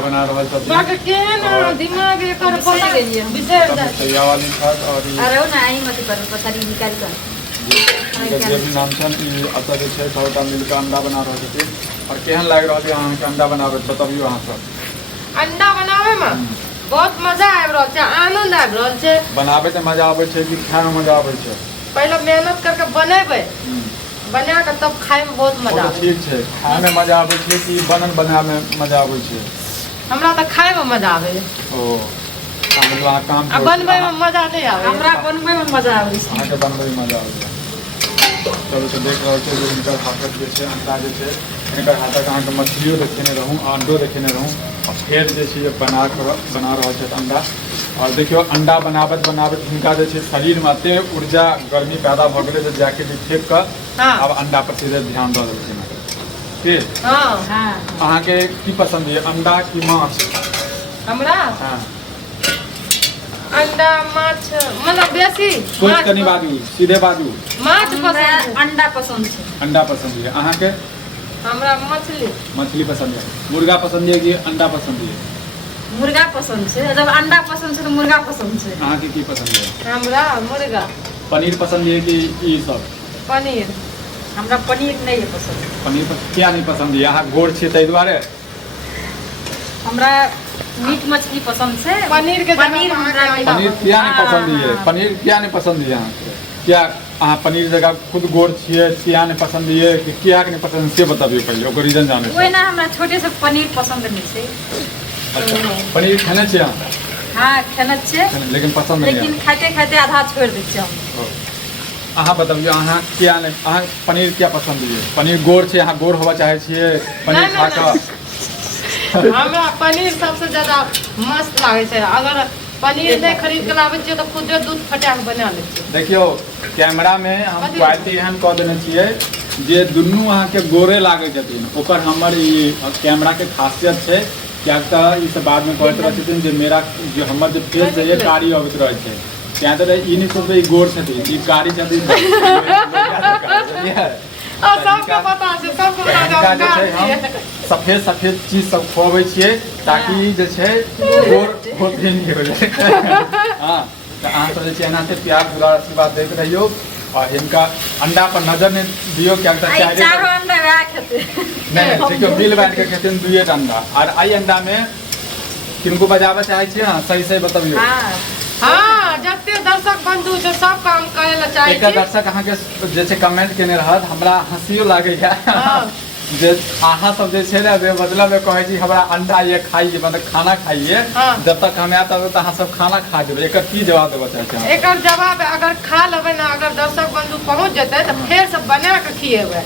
बना रहा सब्जी बाकी केहन दिमाग एकर पता गेलिए बिसर जा तैयार वाली खाद और अरे वो नहीं मत करो पथरी निकाल कर जे भी नाम छन ई अतः जे छै सबटा मिलकर अंडा बना रहल छै और केहन लाग रहल है अहाँ के अंडा बनाबे बताबियो अहाँ सब अंडा बनावे में बहुत मजा आबि रहल छै आनंद आबि रहल छै बनाबे त मजा आबै छै कि खाए में मजा आबै छै पहले मेहनत करके बनेबै बना के तब खाए में बहुत मजा आबै ठीक छै खाए में मजा आबै छै कि बनल बनाए में मजा आबै छै हमरा त खाए में मजा आवे ओ मतलब अहाँ काम आ बनबै में मजा नहीं आवे हमरा बनबै में मजा आबै छै अहाँ के बनबै में मजा आबै चलो तो देख रहल छै जे इनकर हाथक जे छै अंडा जे छै इनकर हाथक अहाँ के मछलियो देखेने रहूँ अंडो देखेने रहूँ और फेर जे छै बना रहल छै अंडा और देखियो अंडा बनाबत बनाबत हिनका जे छै शरीर में एते ऊर्जा गर्मी पैदा भऽ गेलै जे जाके भी फेंक कऽ अब अंडा पर सीधे ध्यान दऽ देलखिन की हां हां अहाँ के की पसंद है अंडा की माछ हमरा हां अंडा माछ मतलब बेसी सोच कनी बाजू सीधे बाजू माछ पसंद अंडा पसंद छै अंडा पसंद है अहाँ के हमरा मछली मछली पसंद है मुर्गा पसंद है कि अंडा पसंद है मुर्गा पसंद छै जब अंडा पसंद छै तो मुर्गा पसंद छै अहाँ के की पसंद है हमरा मुर्गा पनीर पसंद है कि ई सब पनीर हमरा पनीर नहीं है पसंद पनीर क्या नहीं पसंद है अहाँ गोड़ छियै ताहि दुआरे हमरा मीट मछली पसंद छै पनीर के पनीर हमरा नहीं पनीर क्या नहीं पसंद है पनीर क्या नहीं पसंद है अहाँ के क्या अहाँ पनीर जगह खुद गोड़ छियै क्या नहीं पसंद है कि क्या नहीं पसंद से बताबियो पहले ओकर रीजन जाने ओए ना हमरा छोटे से पनीर पसंद नहीं छै अच्छा पनीर खाने छियै अहाँ हाँ खाना छै लेकिन पसंद नहीं लेकिन खाते खाते आधा छोड़ दै छियै हम अहाँ बताबियो अहाँ क्या नहीं अहाँ पनीर क्या पसंद है पनीर गोड़ छै अहाँ गोड़ होबा चाहे छियै पनीर नहीं, खा नहीं, कऽ हमरा पनीर सबसे ज्यादा मस्त लागे छै अगर पनीर नहीं खरीद के लाबे छियै तो खुदे दूध फटा के बना लै छियै देखियो कैमरा में हम क्वालिटी एहन कऽ देने छियै जे दुनू अहाँ के गोरे लागे छथिन ओकर हमर ई कैमरा के खासियत छै क्या ई सब बाद में कहैत रहै छथिन जे मेरा जो हमर जे फेस है कारी अबैत रहै छै क्या तो ई नहीं सोचबे ई गोर छथिन ई कारी छथिन आ सबके पता छै सबके पता छै सफेद सफेद चीज सब खुआबै छियै ताकि जे छै गोर होथिन हो जाए हाँ तो अहाँ सब जे छै एनाहिते प्यार दुलार आशीर्वाद दैत रहियो और इनका अंडा पर नजर नहीं दियो क्या चारो अंडा वएह खेते नहीं देखियो मिल बांट के खेते दुए अंडा और आई अंडा में किनको बजाबे चाहे छियै ना सही सही बताबियो हाँ जते दर्शक बंधु छै सब काम करे ला चाहे एक दर्शक अहाँ के जे छै कमेंट केने रहत हमरा हंसियो लागे है जे अहाँ सब जे छै ना मतलब में कहै छी हमरा अंडा ये खाइए मतलब खाना खाइए जब तक हम आयत तब तक अहाँ सब खाना खा जेबै एकर की जवाब देबऽ चाहै छी एकर जवाब अगर खा लेबै ना अगर दर्शक बंधु पहुंच जेतै तो फेर से बना के खिएबै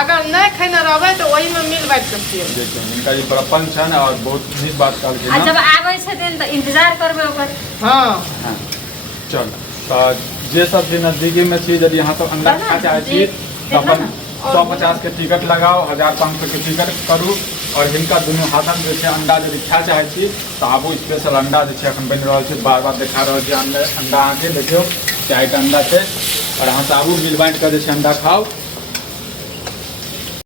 अगर नहीं खैने रहबै तो वही में मिल बांट के खिएबै देखियो इनका ये बड़प्पन छै ना और बहुत नीक बात कहल छै आ जब आबै छथिन त इंतजार करबै ओकर हाँ चल तो जे सब भी नजदीकी में छी यदि यहाँ सब अंडा खा चाहे छी तो अपन 150 के टिकट लगाओ 1500 के टिकट करू और हिनका दुनू हाथन जे छै अंडा यदि खाए चाहे छी तो आबू स्पेशल अंडा जे छै अखन बनि रहल छै बार बार देखा रहल छै अंडा अहाँ के देखियो चाहे अंडा छै और अहाँ से आबू मिल बांट के जे छै अंडा खाओ